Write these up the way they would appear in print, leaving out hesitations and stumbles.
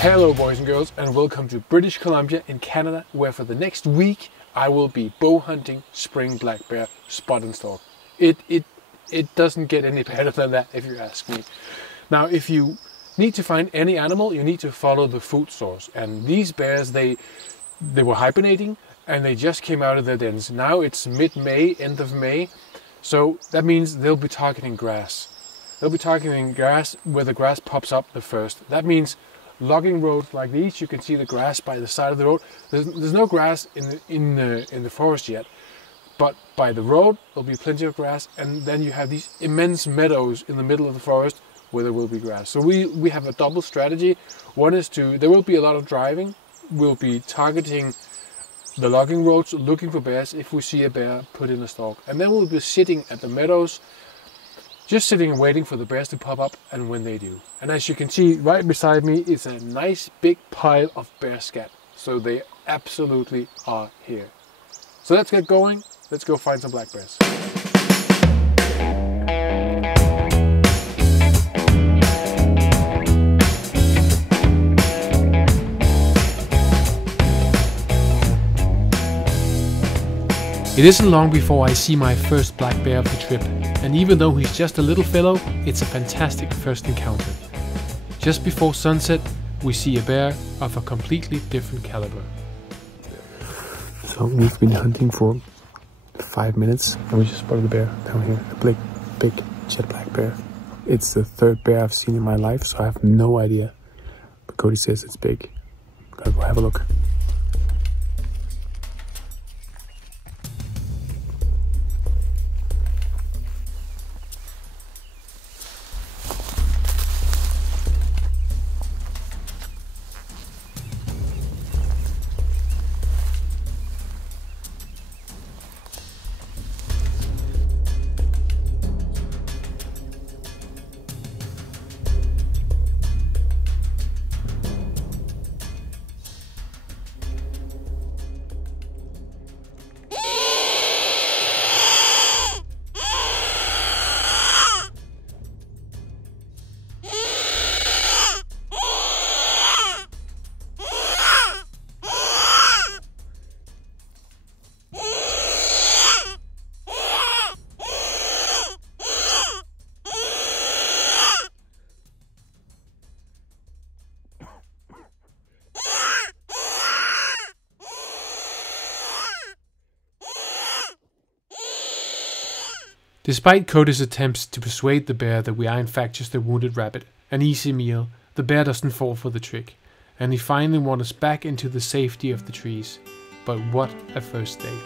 Hello boys and girls, and welcome to British Columbia in Canada, where for the next week I will be bow hunting spring black bear spot and stalk. It doesn't get any better than that if you ask me. Now if you need to find any animal, you need to follow the food source, and these bears they were hibernating and they just came out of their dens. Now it's mid-May, end of May, so that means they'll be targeting grass. They'll be targeting grass where the grass pops up the first. That means logging roads like these. You can see the grass by the side of the road. There's no grass in the forest yet, but by the road there'll be plenty of grass, and then you have these immense meadows in the middle of the forest where there will be grass. So we have a double strategy. One is there will be a lot of driving. We'll be targeting the logging roads, looking for bears. If we see a bear, put in a stalk, and then we'll be sitting at the meadows, just sitting and waiting for the bears to pop up, and when they do. And as you can see right beside me is a nice big pile of bear scat. So they absolutely are here. So let's get going. Let's go find some black bears. It isn't long before I see my first black bear of the trip, and even though he's just a little fellow, it's a fantastic first encounter. Just before sunset, we see a bear of a completely different caliber. So we've been hunting for 5 minutes and we just spotted a bear down here, a big jet black bear. It's the third bear I've seen in my life, so I have no idea, but Cody says it's big. Gotta go have a look. Despite Cody's attempts to persuade the bear that we are in fact just a wounded rabbit, an easy meal, the bear doesn't fall for the trick, and he finally wanders back into the safety of the trees. But what a first day.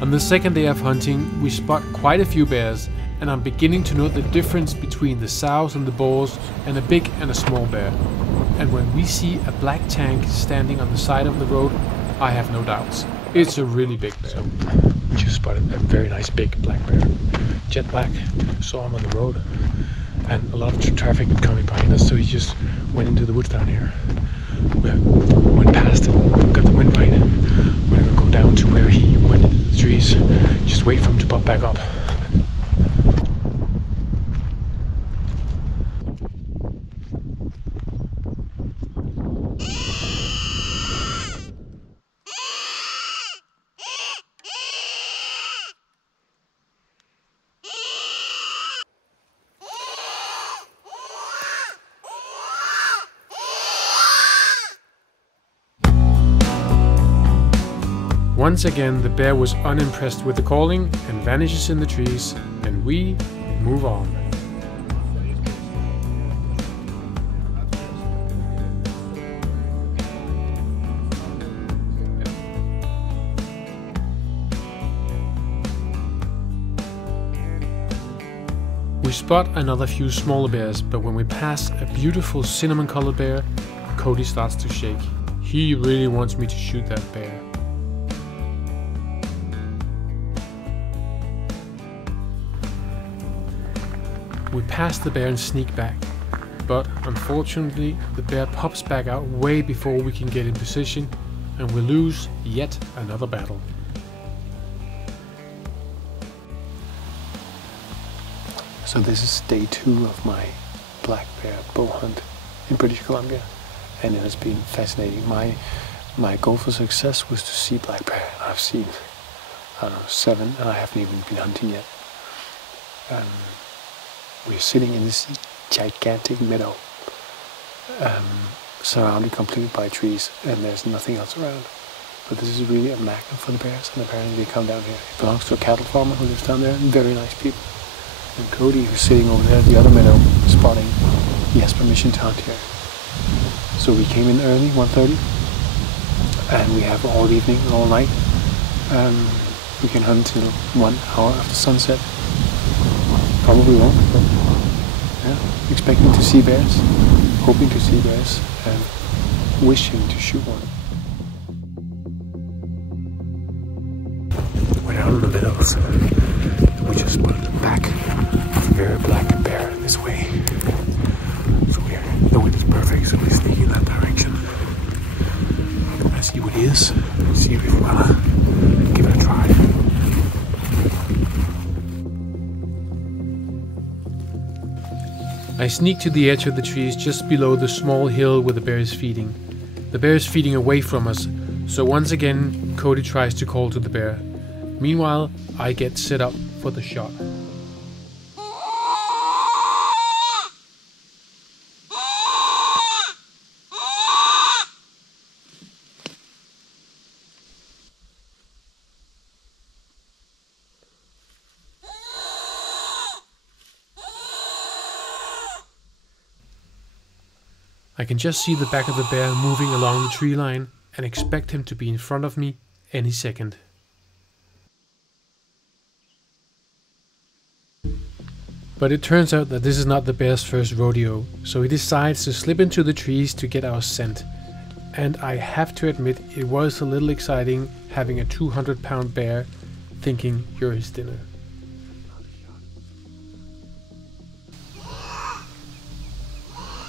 On the second day of hunting, we spot quite a few bears, and I'm beginning to note the difference between the sows and the boars and a big and a small bear. And when we see a black tank standing on the side of the road, I have no doubts. It's a really big bear. So we just spotted a very nice big black bear. Jet black, saw him on the road, and a lot of traffic coming behind us, so he just went into the woods down here. We went past him, got the wind right. We're gonna go down to where he went into the trees, just wait for him to pop back up. Once again, the bear was unimpressed with the calling and vanishes in the trees, and we move on. We spot another few smaller bears, but when we pass a beautiful cinnamon colored bear, Cody starts to shake. He really wants me to shoot that bear. We pass the bear and sneak back, but unfortunately the bear pops back out way before we can get in position, and we lose yet another battle. So this is day 2 of my black bear bow hunt in British Columbia, and it has been fascinating. My goal for success was to see black bear. I've seen, I don't know, 7, and I haven't even been hunting yet. We're sitting in this gigantic meadow, surrounded completely by trees, and there's nothing else around. But this is really a magnet for the bears, and apparently they come down here. It belongs to a cattle farmer who lives down there, and very nice people. And Cody, who's sitting over there at the other meadow, spotting, he has permission to hunt here. So we came in early, 1:30, and we have all evening, all night. We can hunt till 1 hour after sunset. Probably won't, but yeah, expecting to see bears, hoping to see bears, and wishing to shoot one. We're out in the meadows. We just spotted the back of a very black bear this way. So the wind is perfect, so we're sneaking in that direction. Let's see what he is. See if we wanna give it a try. I sneak to the edge of the trees just below the small hill where the bear is feeding. The bear is feeding away from us, so once again Cody tries to call to the bear. Meanwhile, I get set up for the shot. I can just see the back of the bear moving along the tree line and expect him to be in front of me any second. But it turns out that this is not the bear's first rodeo, so he decides to slip into the trees to get our scent. And I have to admit, it was a little exciting having a 200-pound bear thinking you're his dinner.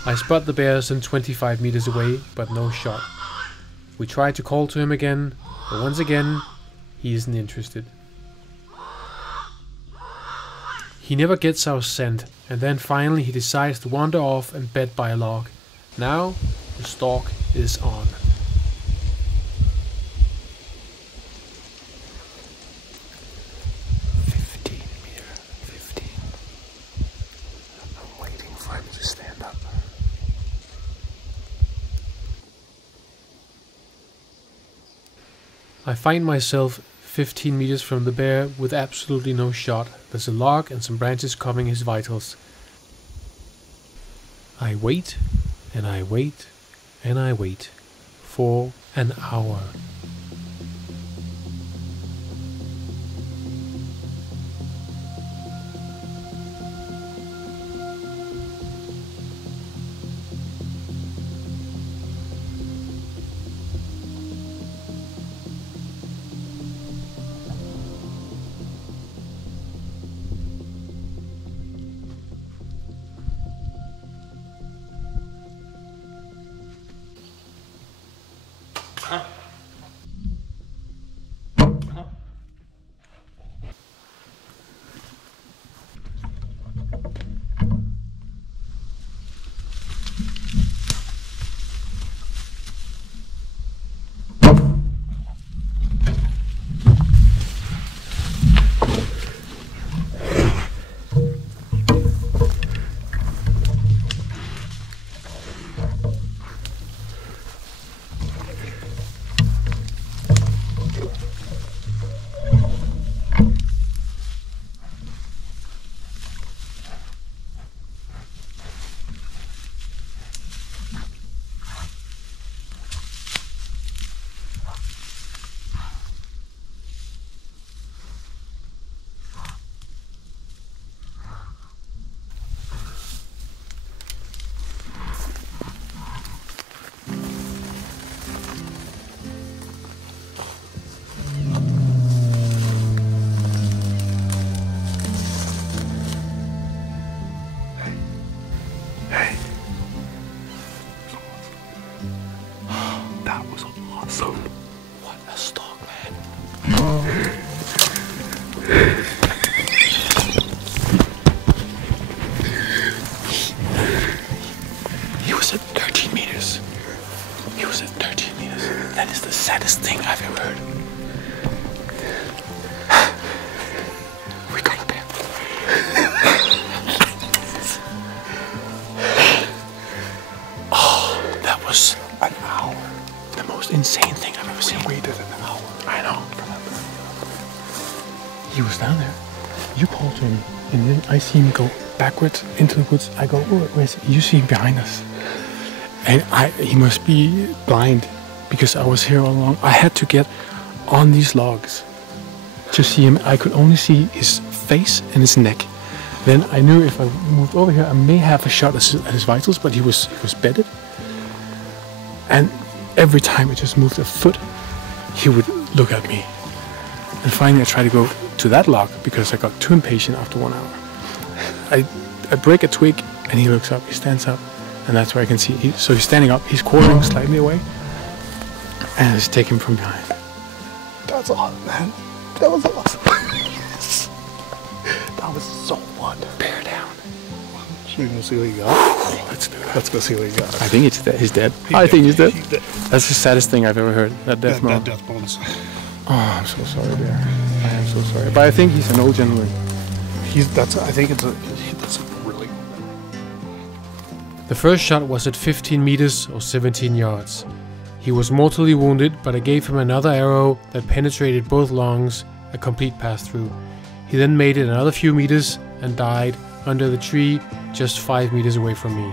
I spot the bear some 25 meters away, but no shot. We try to call to him again, but once again, he isn't interested. He never gets our scent, and then finally he decides to wander off and bed by a log. Now, the stalk is on. I find myself 15 meters from the bear with absolutely no shot. There's a log and some branches covering his vitals. I wait, and I wait, and I wait for an hour. That was awesome. What a stalk, man. He was at 13 meters. He was at 13 meters. That is the saddest thing I've ever heard. We got a bear. Oh, that was an hour. The most insane thing I've ever seen. We waited an hour. I know. He was down there. You called to him, and then I see him go backwards into the woods. I go, oh, where's he? You see him behind us. And he must be blind because I was here all along. I had to get on these logs to see him. I could only see his face and his neck. Then I knew if I moved over here, I may have a shot at his vitals, but he was bedded. And every time I just moved a foot, he would look at me. And finally I tried to go to that log because I got too impatient after 1 hour. I break a twig and he looks up, he stands up, and that's where I can see. So he's standing up, he's quartering slightly away, and I just take him from behind. That's awesome, man. That was awesome. That was so fun. Bear down. Should we go see what you got? Oh, let's do that. Let's go see what you got. I think he's dead. He's dead. I think he's dead. That's the saddest thing I've ever heard. That death moan. That death bonus. Oh, I'm so sorry, Bear. I am so sorry. But I think he's an old gentleman. I think that's really. The first shot was at 15 meters or 17 yards. He was mortally wounded, but I gave him another arrow that penetrated both lungs, a complete pass-through. He then made it another few meters and died under the tree just 5 meters away from me.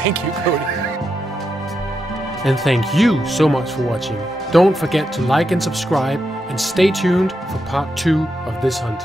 Thank you, Cody. And thank you so much for watching. Don't forget to like and subscribe, and stay tuned for part 2 of this hunt.